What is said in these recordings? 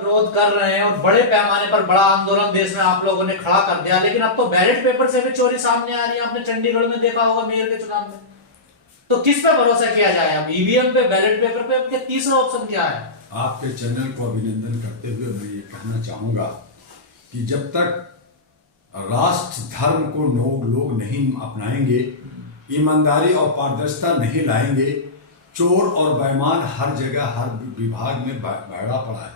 विरोध कर रहे हैं और बड़े पैमाने पर बड़ा आंदोलन देश में आप लोगों ने खड़ा कर दिया, लेकिन अब तो बैलेट पेपर से भी चोरी सामने आ रही है। आपने चंडीगढ़ में देखा होगा मेयर के चुनाव में। तो किस पे भरोसा किया जाए, अब ईवीएम पे, बैलेट पेपर पे? अब तीसरा ऑप्शन क्या है? आपके चैनल को अभिनंदन करते हुए मैं ये कहना चाहूंगा कि जब तक राष्ट्र धर्म को लोग नहीं अपनाएंगे, ईमानदारी और पारदर्शिता नहीं लाएंगे, चोर और बेईमान हर जगह हर विभाग में बढ़ा पड़ा है,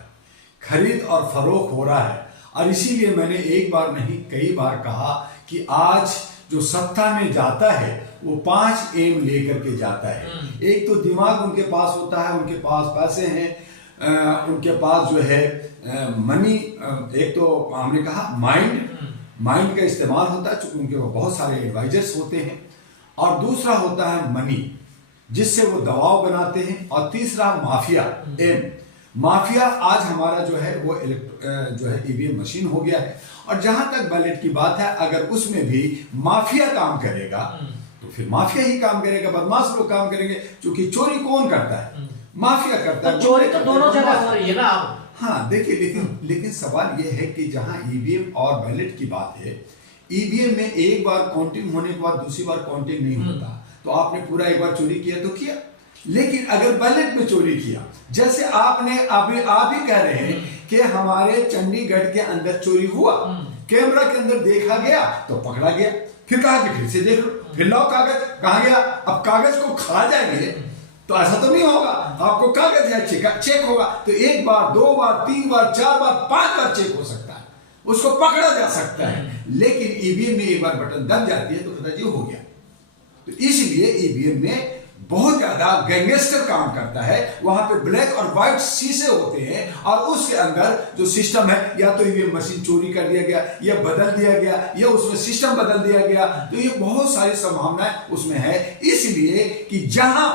खरीद और फरोख्त हो रहा है। और इसीलिए मैंने एक बार नहीं कई बार कहा कि आज जो सत्ता में जाता है वो 5 एम लेकर के जाता है। एक तो दिमाग उनके पास होता है, उनके पास पैसे हैं, उनके पास जो है मनी, एक तो हमने कहा माइंड का इस्तेमाल होता है चूंकि उनके बहुत सारे एडवाइजर्स होते हैं, और दूसरा होता है मनी जिससे वो दबाव बनाते हैं, और तीसरा माफिया माफिया आज हमारा जो है वो जो है ईवीएम मशीन हो गया है। और जहां तक बैलेट की बात है, अगर उसमें भी माफिया काम करेगा तो फिर माफिया ही काम करेगा, बदमाश लोग काम करेंगे, क्योंकि चोरी कौन करता है? माफिया करता है। चोरी तो दोनों जगह हो रही है ना। हाँ देखिए, लेकिन सवाल यह है कि जहां ईवीएम और बैलेट की बात है, ईवीएम में एक बार काउंटिंग होने के बाद दूसरी बार काउंटिंग नहीं होता, तो आपने पूरा एक बार चोरी किया तो किया। लेकिन अगर बैलेट में चोरी किया, जैसे आपने अभी आप ही कह रहे हैं कि हमारे चंडीगढ़ के अंदर चोरी हुआ, कैमरा के अंदर देखा गया तो पकड़ा गया, फिर कहा कि फिर से देख लो, फिर लाओ कागज, कहा गया अब कागज को खा जाएंगे तो ऐसा तो नहीं होगा, आपको कागज या चेक होगा तो 1 बार 2 बार 3 बार 4 बार 5 बार चेक हो सकता है, उसको पकड़ा जा सकता है। लेकिन ईवीएम में एक बार बटन दब जाती है तो पिताजी हो गया। तो इसलिए ईवीएम में बहुत ज्यादा गैंगस्टर काम करता है। वहां पे ब्लैक और व्हाइट शीशे होते हैं और उसके अंदर जो सिस्टम है, या तो ईवीएम मशीन चोरी कर दिया गया, या बदल दिया गया, या उसमें सिस्टम बदल दिया गया, तो ये बहुत सारी संभावनाएं उसमें है। इसलिए कि जहां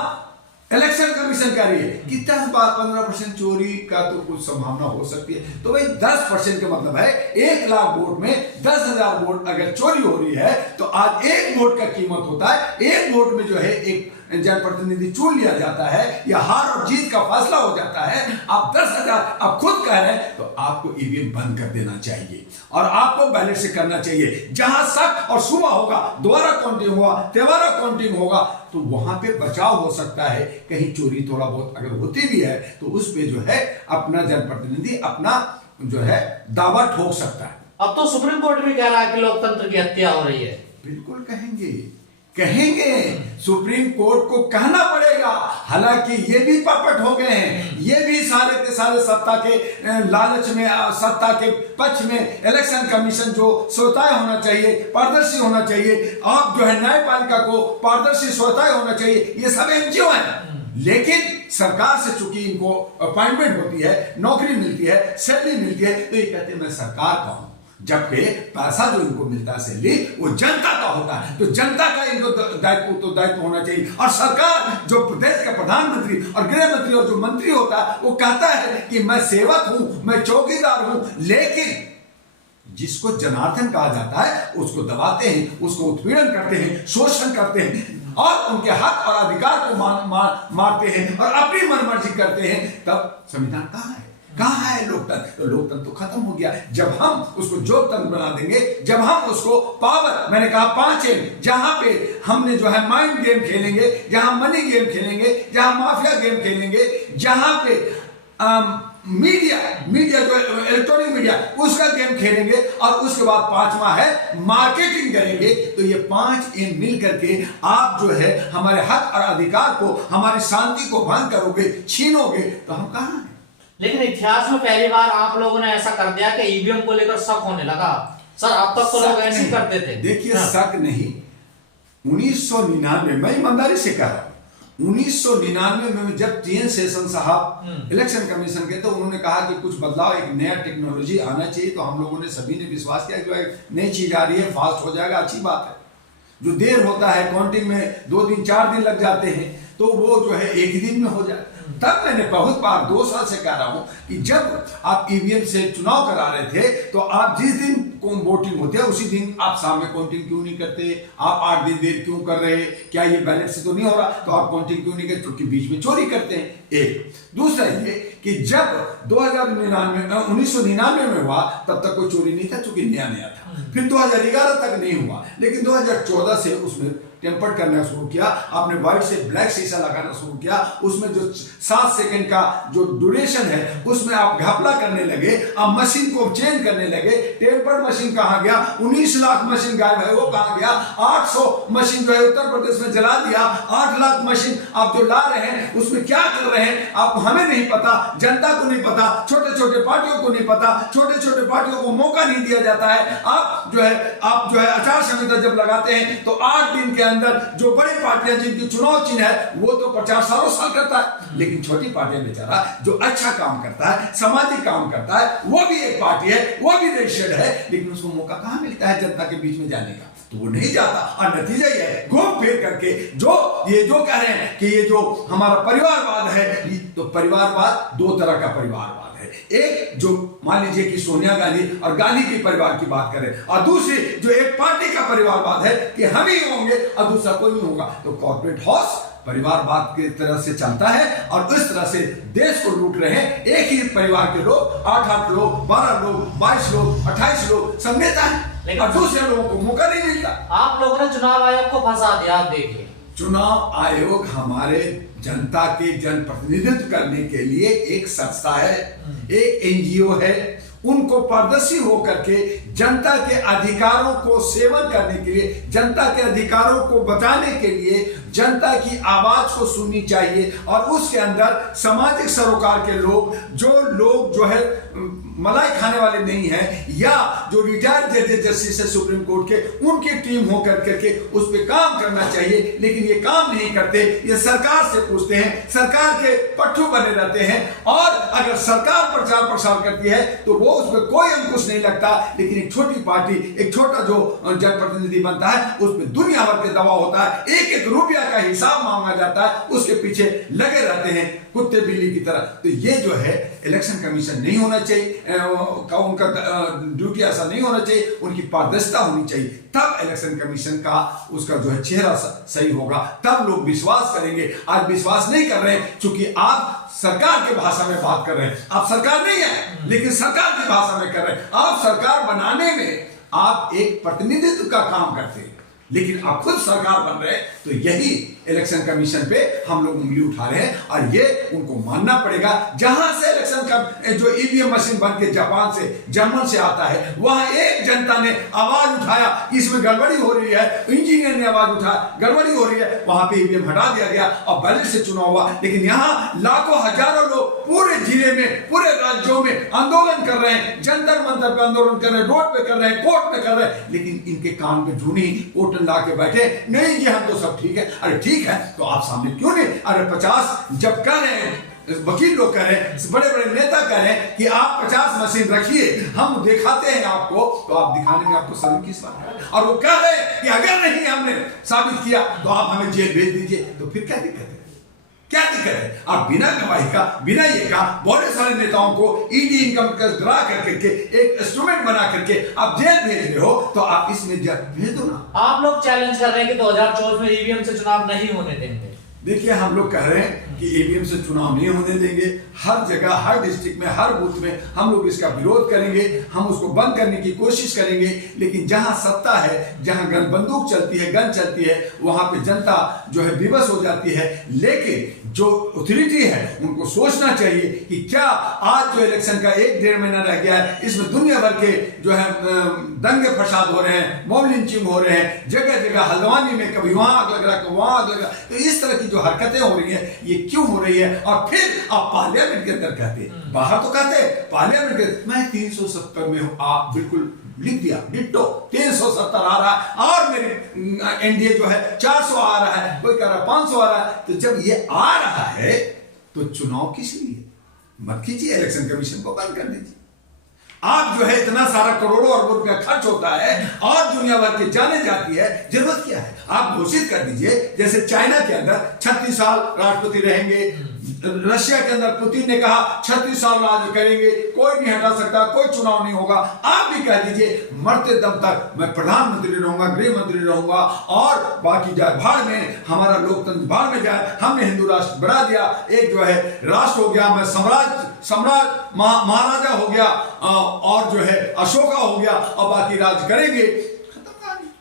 इलेक्शन कमीशन कह रही है कि 10-15% चोरी का तो कुछ संभावना हो सकती है, तो भाई 10% का मतलब है 1 लाख वोट में 10,000 वोट अगर चोरी हो रही है तो आज 1 वोट का कीमत होता है। 1 वोट में जो है एक जनप्रतिनिधि चुन लिया जाता है, या हार और जीत का फैसला हो जाता है। आप 10,000 आप खुद कह रहे हैं तो आपको ईवीएम बंद कर देना चाहिए और आपको बैलेट से करना चाहिए। जहां शक और शुबा होगा, दोबारा काउंटिंग हुआ, तिबारा काउंटिंग होगा, तो वहां पे बचाव हो सकता है। कहीं चोरी थोड़ा बहुत अगर होती भी है तो उस पे जो है अपना जनप्रतिनिधि अपना जो है दावा ठोक सकता है। अब तो सुप्रीम कोर्ट भी कह रहा है कि लोकतंत्र की हत्या हो रही है। बिल्कुल कहेंगे सुप्रीम कोर्ट को कहना पड़ेगा। हालांकि ये भी पपट हो गए हैं, ये भी सारे के सारे सत्ता के लालच में, सत्ता के पक्ष में इलेक्शन कमीशन जो स्वतः होना चाहिए, पारदर्शी होना चाहिए, आप जो है न्यायपालिका को पारदर्शी स्वतः होना चाहिए, ये सब एनजीओ है। लेकिन सरकार से चूंकि इनको अपॉइंटमेंट होती है, नौकरी मिलती है, सैलरी मिलती है, तो ये कहते हैं मैं सरकार का हूं, जबकि पैसा जो इनको मिलता है सैलरी वो जनता का होता है। तो जनता का इनको दायित्व होना चाहिए। और सरकार जो प्रदेश का प्रधानमंत्री और गृह मंत्री और जो मंत्री होता है वो कहता है कि मैं सेवक हूं, मैं चौकीदार हूं, लेकिन जिसको जनार्दन कहा जाता है उसको दबाते हैं, उसको उत्पीड़न करते हैं, शोषण करते हैं और उनके हक और अधिकार को मारते हैं और अपनी मनमर्जी करते हैं। तब संविधान कहाँ है लोकतंत्र? तो लोकतंत्र तो खत्म हो गया। जब हम उसको जोगतंत्र बना देंगे, जब हम उसको पावर, मैंने कहा 5 एम, जहां पे हमने जो है माइंड गेम खेलेंगे, जहां मनी गेम खेलेंगे, जहां माफिया गेम खेलेंगे, जहां पे मीडिया जो इलेक्ट्रॉनिक मीडिया उसका गेम खेलेंगे, और उसके बाद 5वां है मार्केटिंग करेंगे, तो ये 5 एम मिल करके आप जो है हमारे हक और अधिकार को, हमारी शांति को भंग करोगे, छीनोगे, तो हम कहां हैं? लेकिन इतिहास में पहली बार आप लोगों ने ऐसा कर दिया कि ईवीएम को लेकर शक होने लगा। सर अब तक तो लोग ऐसे ही करते थे। देखिए शक नहीं, 1999 मैं ईमानदारी से कह रहा हूं, 1999 में जब टीएन शेषन साहब इलेक्शन कमीशन के, तो उन्होंने कहा कि कुछ बदलाव, एक नया टेक्नोलॉजी आना चाहिए, तो हम लोगों ने सभी ने विश्वास किया जो एक नई चीज आ रही है, फास्ट हो जाएगा, अच्छी बात है। जो देर होता है काउंटिंग में 2 दिन 4 दिन लग जाते हैं, तो वो जो है 1 दिन में हो जाए। तब मैंने बहुत बार 2 साल से कह रहा हूं कि जब आप ईवीएम से चुनाव करा रहे थे तो आप जिस दिन वोटिंग होती है उसी दिन आप सामने काउंटिंग क्यों नहीं करते? आप 8 दिन देर क्यों कर रहे? क्या ये बैलेट से तो नहीं हो रहा? तो आप काउंटिंग क्यों नहीं करते? क्योंकि बीच में चोरी करते हैं। एक दूसरा ये कि जब 1999 में हुआ तब तक कोई चोरी नहीं था, क्योंकि नया नया था। फिर 2011 तक नहीं हुआ, लेकिन 2014 से उसमें टेम्पर्ड करना शुरू किया, आपने व्हाइट से ब्लैक शीशा लगाना शुरू किया, उसमें जो 7 सेकंड का जो ड्यूरेशन है उसमें आप घपला करने लगे, आप मशीन को चेंज करने लगे। टेम्पर्ड मशीन कहां गया? 19 लाख मशीन गायब है, वो कहां गया? 800 मशीन जो है उत्तर प्रदेश में जला दिया। 8 लाख मशीन आप जो ला रहे हैं उसमें क्या कर रहे हैं आप हमें नहीं पता, जनता को नहीं पता, छोटे छोटे पार्टियों को नहीं पता, छोटे छोटे पार्टियों को मौका नहीं दिया जाता है। आप जो है आचार संहिता जब लगाते हैं तो 8 दिन के अंदर जो बड़ी पार्टियां जिनकी चुनाव चिन्ह है वो तो 50 साल करता है, लेकिन छोटी पार्टियां बेचारा जो अच्छा काम करता है, सामाजिक काम करता है, वो भी एक पार्टी है, वो भी रजिस्टर्ड है, लेकिन उसको मौका कहां मिलता है जनता के बीच में जाने का? तो वो नहीं जाता। और नतीजा ये है घूम फिर करके जो कह रहे हैं कि ये जो हमारा परिवारवाद है, तो परिवारवाद 2 तरह का परिवारवाद है। एक जो मान लीजिए कि सोनिया गांधी और गांधी के परिवार की बात करें, और दूसरी जो एक पार्टी का परिवारवाद है कि हम ही होंगे और दूसरा कोई नहीं होगा। तो कॉर्पोरेट हाउस परिवारवाद की तरह से चलता है और इस तरह से देश को लूट रहे हैं। एक ही परिवार के लोग 8 लोग, 12 लोग, 22 लोग, 28 लोग सब नेता है और दूसरे लोगों को मौका नहीं मिलता। आप लोगों ने चुनाव आयोग को फंसा दिया। आप देखिए, चुनाव आयोग हमारे जनता के जनप्रतिनिधित्व करने के लिए एक संस्था है, एक एनजीओ है। उनको पारदर्शी होकर के जनता के अधिकारों को सेवन करने के लिए, जनता के अधिकारों को बचाने के लिए जनता की आवाज को सुननी चाहिए। और उसके अंदर सामाजिक सरोकार के लोग जो है मलाई खाने वाले नहीं है, या जो रिटायर्ड जस्टिस है सुप्रीम कोर्ट के, उनकी टीम होकर करके उस पर काम करना चाहिए। लेकिन ये काम नहीं करते, ये सरकार से पूछते हैं, सरकार के पट्टू बने रहते हैं। और अगर सरकार प्रचार प्रसार करती है तो वो उसमें कोई अंकुश नहीं लगता, लेकिन एक छोटी पार्टी, एक छोटा जो जनप्रतिनिधि बनता है उसमें दुनिया भर के दबाव होता है, एक एक रुपया का हिसाब मांगा जाता है, उसके पीछे लगे रहते हैं कुत्ते बिल्ली की तरह। तो ये जो है इलेक्शन कमीशन नहीं होना चाहिए, उनका ड्यूटी ऐसा नहीं होना चाहिए, उनकी पारदर्शिता होनी चाहिए। तब इलेक्शन कमीशन का उसका जो है चेहरा सही होगा, तब लोग विश्वास करेंगे। आज विश्वास नहीं कर रहे हैं क्योंकि आप सरकार की भाषा में बात कर रहे हैं। आप सरकार नहीं है, लेकिन सरकार की भाषा में कर रहे हैं। आप सरकार बनाने में आप एक प्रतिनिधित्व का काम करते हैं, लेकिन आप खुद सरकार बन रहे हैं। तो यही इलेक्शन कमीशन पे हम लोग उंगली उठा रहे हैं और ये उनको मानना पड़ेगा। जहां से इलेक्शन का जो ईवीएम मशीन बन के जापान से, जर्मन से आता है, वहां एक जनता ने आवाज उठाया इसमें गड़बड़ी हो रही है, इंजीनियर ने आवाज उठाया गड़बड़ी हो रही है, वहां पे ईवीएम हटा दिया गया और बैलेट से चुनाव हुआ। लेकिन यहाँ लाखों हजारों लोग पूरे जिले में, पूरे राज्यों में आंदोलन कर रहे हैं, जंतर मंतर पे आंदोलन कर रहे हैं, रोड पे कर रहे हैं, कोर्ट में कर रहे हैं, लेकिन इनके कान पे झूनी कोटन ला के बैठे, नहीं जी हम तो सब ठीक है। अरे ठीक है तो आप सामने क्यों नहीं? अरे 50 जब कह रहे हैं, वकील लोग कह रहे हैं, बड़े बड़े नेता कह रहे हैं कि आप 50 मशीन रखिए, हम दिखाते हैं आपको, तो आप दिखाने में आपको शर्म किस बात है? और वो कह रहे हैं कि अगर नहीं हमने साबित किया तो आप हमें जेल भेज दीजिए। तो फिर क्या दिक्कत है? क्या दिक्कत है? आप बिना गवाही का, बिना ये का, बहुत सारे नेताओं को ईडी इनकम टैक्स ड्रा करके एक इंस्ट्रूमेंट बना करके आप जेल भेज रहे हो, तो आप इसमें भेज दो ना। आप लोग चैलेंज कर रहे हैं कि 2024 में ईवीएम से चुनाव नहीं होने देंगे। देखिए हम लोग कह रहे हैं कि ईवीएम से चुनाव नहीं होने देंगे। हर जगह, हर डिस्ट्रिक्ट में, हर बूथ में हम लोग इसका विरोध करेंगे, हम उसको बंद करने की कोशिश करेंगे। लेकिन जहां सत्ता है, जहां गन बंदूक चलती है, गन चलती है, वहां पे जनता जो है विवश हो जाती है। लेकिन जो अथॉरिटी है उनको सोचना चाहिए कि क्या आज जो इलेक्शन का 1-1.5 महीना रह गया है, इसमें दुनिया भर के जो है दंगे फसाद हो रहे हैं, मॉब लिंचिंग हो रहे हैं, जगह जगह हल्द्वानी में कभी वहां आग लग रहा है, कभी वहां आग लग रहा है। तो इस तरह की जो हरकतें हो रही हैं, ये क्यों हो रही है? और फिर आप पार्लियामेंट के अंदर कहते हैं, बाहर तो कहते हैं पार्लियामेंट के, मैं 370 में हूं, आप बिल्कुल लिख दिया डिट्टो 370 आ रहा है और मेरी एनडीए जो है 400 आ रहा है, कोई कह रहा है 500 आ रहा है। तो जब ये आ रहा है तो चुनाव किस लिए? मत कीजिए, इलेक्शन कमीशन को बंद कर दीजिए। आप जो है इतना सारा करोड़ों अरबों रुपया खर्च होता है और दुनिया भर की जाने जाती है, जरूरत क्या है? आप घोषित कर दीजिए, जैसे चाइना के अंदर 36 साल राष्ट्रपति रहेंगे, रशिया के अंदर पुतिन ने कहा 36 साल राज करेंगे, कोई नहीं हटा सकता, कोई चुनाव नहीं होगा। आप भी कह दीजिए मरते दम तक मैं प्रधानमंत्री रहूंगा, गृह मंत्री रहूंगा और बाकी जाए भाड़ में, हमारा लोकतंत्र भाड़ में जाए, हमने हिंदू राष्ट्र बना दिया, एक जो है राष्ट्र हो गया, मैं सम्राट महाराजा हो गया और जो है अशोका हो गया और बाकी राज करेंगे।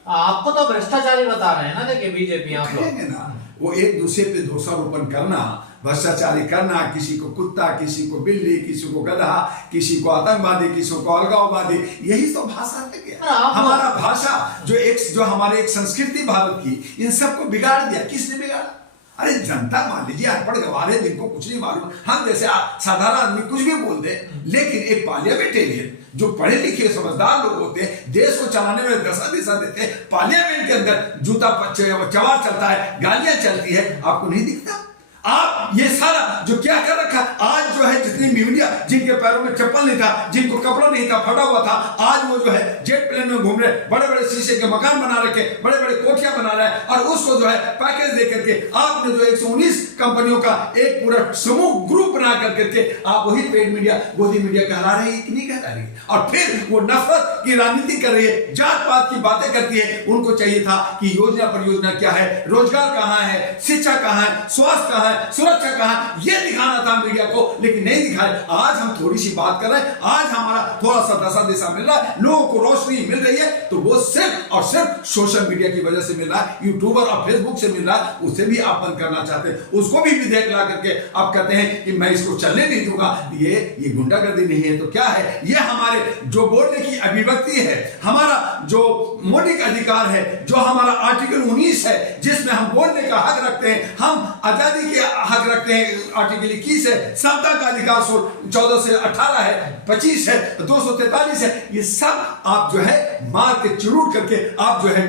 आपको तो भ्रष्टाचारी बता रहे हैं ना, देखिए बीजेपी आप लोग ना, वो एक दूसरे पे दोषारोपण करना, भ्रष्टाचारी करना, किसी को कुत्ता, किसी को बिल्ली, किसी को गधा, किसी को आतंकवादी, किसी को अलगाववादी, यही तो भाषा है क्या? हमारा भाषा जो हमारे एक संस्कृति भारत की, इन सबको बिगाड़ दिया। किसने बिगाड़ा? अरे जनता, मान लीजिए अनपढ़ गवार है, जिनको कुछ नहीं मालूम, हम जैसे साधारण आदमी कुछ भी बोल दे, लेकिन एक पार्लियामेंटेरियन जो पढ़े लिखे समझदार लोग होते हैं, देश को चलाने में दिशा देते हैं, पार्लियामेंट के अंदर जूता चवार चलता है, गालियां चलती है, आपको नहीं दिखता? आप ये सारा जो क्या कर रखा, आज जो है जितनी मीडिया, जिनके पैरों में चप्पल नहीं था, जिनको कपड़ा नहीं था, फटा हुआ था, आज वो जो है जेट प्लेन में घूम रहे, बड़े बड़े शीशे के मकान बना रखे, बड़े बड़े कोठियां बना रहे हैं, और उसको जो है पैकेज दे करके आपने जो 119 कंपनियों का एक पूरा समूह ग्रुप बना करके आप वही पेड मीडिया, गोदी मीडिया कहला रहे हैं कि नहीं कहला रही? और फिर वो नफरत की राजनीति कर रही है, जात पात की बातें करती है। उनको चाहिए था कि योजना परियोजना क्या है, रोजगार कहां है, शिक्षा कहां है, स्वास्थ्य कहां है, सुरक्षा कहां, ये दिखाना था मीडिया को, लेकिन नहीं दिखाए। आज हम थोड़ी सी बात कर रहे हैं, आज हमारा थोड़ा सा दशा दिशा मिल रहा है, लोगों को रोशनी मिल रही है, तो वो सिर्फ और सिर्फ सोशल मीडिया की वजह से मिल रहा है, यूट्यूबर और फेसबुक से मिल रहा है। उसे भी आप बंद करना चाहते हैं, उसको भी विधेयक ला करके आप कहते हैं कि मैं इसको चलने नहीं दूंगा। ये गुंडागर्दी नहीं है तो क्या है? ये हमारे जो बोलने की अभिव्यक्ति है, हमारा जो मौलिक अधिकार है, जो हमारा आर्टिकल 19 है, जिसमें हम बोलने का हक रखते हैं, हम आजादी के हक रखते हैं, आर्टिकल 21 है, समता का अधिकार 14 से 18 है, 25 है, 243 है, ये सब आप जो है मार के चुरूट करके आप जो है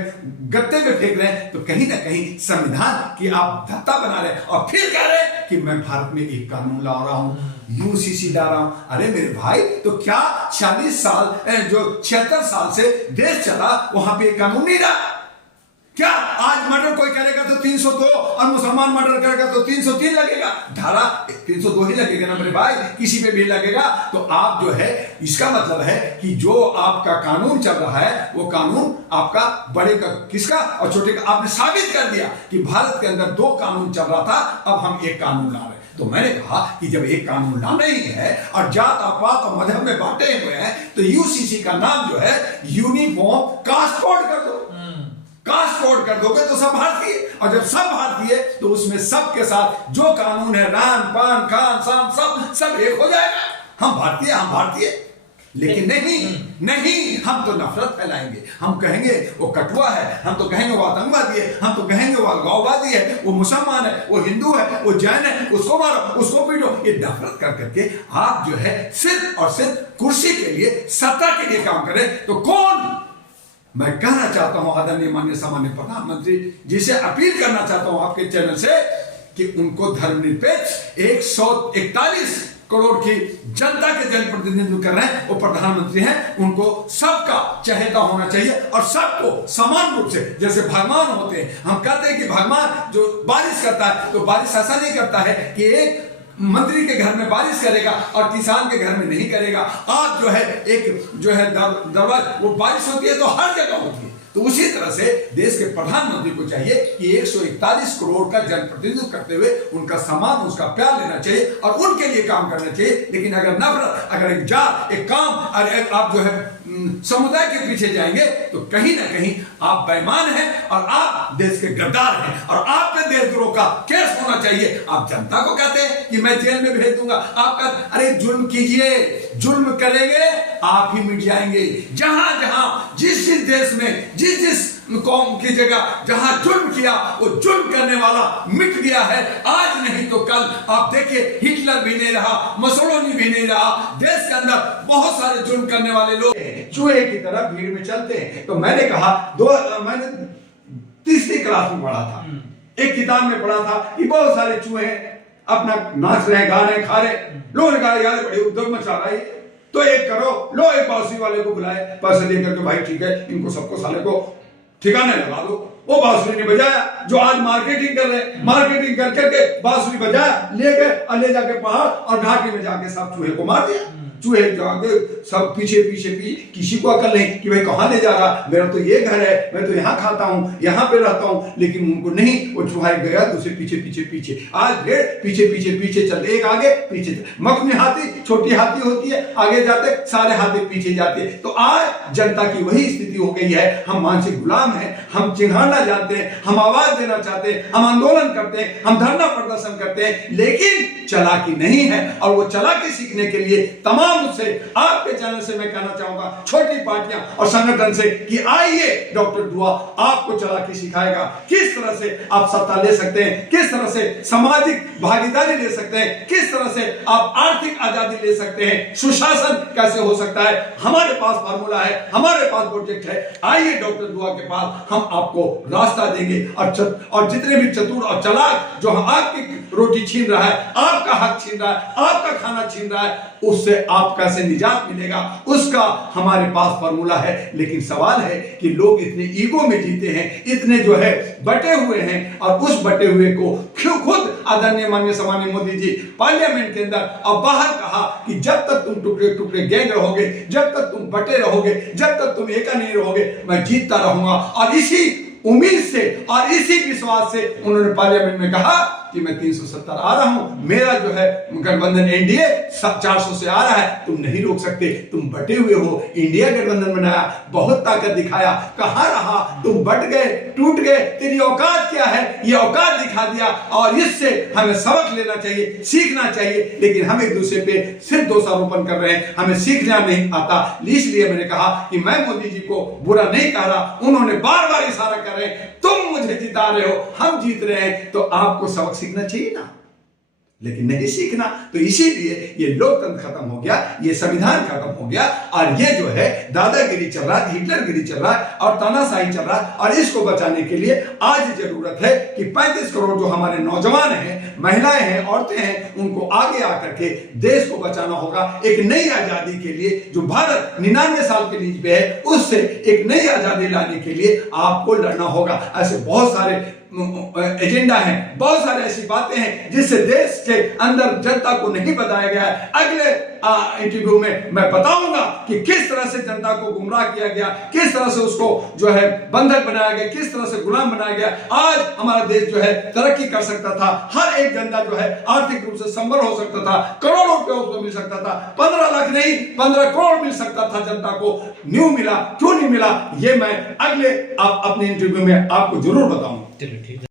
गत्ते में फेंक रहे हैं। तो कहीं ना कहीं संविधान की आप धत्ता बना रहे हैं और फिर कह रहे हैं कि मैं भारत में एक कानून ला रहा हूं, यूसीसी ला रहा हूं। अरे मेरे भाई, तो क्या 46 साल जो 76 साल से देश चला, वहां पे एक कानून नहीं रहा क्या? आज मर्डर कोई करेगा तो 302 और मुसलमान मर्डर करेगा तो 303 लगेगा, धारा 302 ही लगेगा ना मेरे भाई, किसी पे भी लगेगा। तो आप जो है, इसका मतलब है कि जो आपका कानून चल रहा है, वो कानून आपका बड़े का किसका और छोटे का, आपने साबित कर दिया कि भारत के अंदर 2 कानून चल रहा था, अब हम एक कानून ला रहे हैं। तो मैंने कहा कि जब एक कानून लाना ही है और जात पात और मजहब में बांटे हुए हैं, तो यूसीसी का नाम जो है यूनिफॉर्म कास्ट कोड कर दो। कास्ट कोड कर दोगे तो सब भारतीय, और जब सब भारतीय तो उसमें सबके साथ जो कानून है, रान पान खान शान सब एक हो जाएगा। हम भारतीय। लेकिन नहीं, हम तो नफरत फैलाएंगे, हम कहेंगे वो कटुआ है, हम तो कहेंगे वो आतंकवादी है, हम तो कहेंगे वो अलगाववादी है, वो मुसलमान है, वो हिंदू है, वो जैन है, उसको मारो, उसको पीटो। ये नफरत कर करके आप जो है सिर्फ और सिर्फ कुर्सी के लिए, सत्ता के लिए काम करें। तो कौन, मैं कहना चाहता हूं आदरणीय माननीय सामान्य प्रधानमंत्री जी से अपील करना चाहता हूं आपके चैनल से कि उनको धर्मनिरपेक्ष 141 करोड़ की जनता के जनप्रतिनिधित्व कर रहे हैं, वो प्रधानमंत्री हैं, उनको सबका चहेता होना चाहिए और सबको समान रूप से, जैसे भगवान होते हैं, हम कहते हैं कि भगवान जो बारिश करता है, तो बारिश ऐसा नहीं करता है कि एक मंत्री के घर में बारिश करेगा और किसान के घर में नहीं करेगा। आप जो है एक जो है दरवाजा, वो बारिश होती है तो हर जगह होती है। तो उसी तरह से देश के प्रधानमंत्री को चाहिए कि 141 करोड़ का जनप्रतिनिधित्व करते हुए उनका सम्मान, उसका प्यार लेना चाहिए और उनके लिए काम करना चाहिए। लेकिन अगर नफरत, अगर एक जात, एक काम, और आप जो है समुदाय के पीछे जाएंगे, तो कहीं ना कहीं आप बेईमान हैं और आप देश के गद्दार हैं और आप पे देशद्रोह का केस होना चाहिए। आप जनता को कहते हैं कि मैं जेल में भेज दूंगा, आपका, अरे जुल्म कीजिए, जुल्म करेंगे आप ही मिट जाएंगे। जहां जहां जिस देश में जिस कौम की जगह जहां जुल्म किया, वो जुल्म करने वाला मिट गया है। आज नहीं तो कल आप देखिए, हिटलर भी नहीं रहा, मुसोलिनी भी नहीं रहा, देश के अंदर बहुत सारे जुल्म करने वाले लोग चूहे की तरह भीड़ में चलते हैं। तो मैंने कहा, मैंने 3री क्लास में पढ़ा था, एक किताब में पढ़ा था कि बहुत सारे चूहे अपना नाच रहे, गा रहे, खा रहे, लोगों ने कहा यार बड़े उद्योग मचा रहा है, तो एक करो, लो एक बांसुरी वाले को बुलाए, पैसे देकर के, भाई ठीक है, इनको सबको साले को ठिकाने लगा दो। वो बांसुरी नहीं बजाया। जो आज मार्केटिंग कर रहे हैं, मार्केटिंग कर करके बांसुरी बजाया, ले गए और ले जाके पहाड़ और घाटी में जाके सब चूहे को मार दिया। चूहे जाके सब पीछे पीछे किसी को अकल नहीं कि भाई कहां ले जा रहा, मेरा तो ये घर है, मैं तो यहाँ खाता हूँ, यहाँ पे रहता हूँ, लेकिन उनको नहीं, वो चूहा गया दूसरे पीछे पीछे पीछे। आज भेड़ पीछे पीछे पीछे चलते, एक आगे पीछे। मखनी हाथी छोटी हाथी होती है, आगे जाते सारे हाथी पीछे जाते। तो आज जनता की वही स्थिति हो गई है। हम मानसिक गुलाम हैं, हम चिढ़ाना जानते हैं, हम आवाज देना चाहते हैं, हम आंदोलन करते हैं, हम धरना प्रदर्शन करते हैं, लेकिन चालाकी नहीं है। और वो चालाकी सीखने के लिए तमाम मुझसे आपके चैनल से मैं कहना चाहूंगा, छोटी पार्टियां और संगठन से, कि आइए डॉक्टर दुआ आपको चालाकी सिखाएगा, किस तरह से आप सत्ता ले सकते हैं, किस तरह से सामाजिक भागीदारी ले सकते हैं, किस तरह से आप आर्थिक आजादी ले सकते हैं, सुशासन कैसे हो सकता है। हमारे पास फार्मूला है, हमारे पास प्रोजेक्ट है। आइए डॉक्टर दुआ के पास, हम आपको रास्ता देंगे। और जितने भी चतुर और चालाक जो आपकी रोटी छीन रहा है, आपका हक छीन रहा है, आपका खाना छीन रहा है, उससे आप कैसे निजात मिलेगा, उसका हमारे पास फार्मूला है। लेकिन सवाल है कि लोग इतने ईगो में जीते हैं, इतने जो है बटे हुए हैं, और उस बटे हुए को खुद आदरणीय माननीय सम्माननीय मोदी जी पार्लियामेंट के अंदर और बाहर कहा कि जब तक तुम टुकड़े टुकड़े गैंग रहोगे, जब तक तुम बटे रहोगे, जब तक तुम एका नहीं रहोगे, मैं जीतता रहूंगा। और इसी उम्मीद से और इसी विश्वास से उन्होंने पार्लियामेंट में कहा कि मैं 370 आ रहा हूं, मेरा जो है गठबंधन एनडीए 400 से आ रहा है, तुम नहीं रोक सकते, तुम बटे हुए हो। इंडिया गठबंधन बनाया, बहुत ताकत दिखाया, कहां रहा, तुम बट गए, टूट गए, तेरी औकात क्या है, ये औकात दिखा दिया। और इससे हमें सबक लेना चाहिए, सीखना चाहिए। लेकिन हम एक दूसरे पे सिर्फ दोषारोपण कर रहे हैं, हमें सीखना नहीं आता। इसलिए मैंने कहा कि मैं मोदी जी को बुरा नहीं कह रहा, उन्होंने बार बार इशारा कर रहे हैं, तुम मुझे जिता रहे हो, हम जीत रहे हैं, तो आपको सबक सीखना चाहिए ना, लेकिन नहीं सीखना। तो इसीलिए ये लोकतंत्र खत्म हो गया, ये संविधान खत्म हो गया, और ये जो है दादागिरी चल रहा है, हिटलरगिरी चल रहा है और तानाशाही चल रहा है। और इसको बचाने के लिए आज जरूरत है कि 35 करोड़ जो हमारे नौजवान हैं, महिलाएं हैं, औरतें हैं, उनको आगे आकर के देश को बचाना होगा। एक नई आजादी के लिए जो भारत 99 साल के लीज पे है, उससे एक नई आजादी लाने के लिए आपको लड़ना होगा। ऐसे बहुत सारे एजेंडा है, बहुत सारी ऐसी बातें हैं जिससे देश के अंदर जनता को नहीं बताया गया है। अगले इंटरव्यू में मैं बताऊंगा कि किस तरह से जनता को गुमराह किया गया, किस तरह से उसको जो है बंधक बनाया गया, किस तरह से गुलाम बनाया गया। आज हमारा देश जो है तरक्की कर सकता था, हर एक जनता जो है आर्थिक रूप से संबल हो सकता था, करोड़ों रुपए उसको मिल सकता था, 15 लाख नहीं 15 करोड़ मिल सकता था जनता को। न्यू मिला, क्यों नहीं मिला, ये मैं अगले अपने इंटरव्यू में आपको जरूर बताऊंगा। चलिए ठीक है।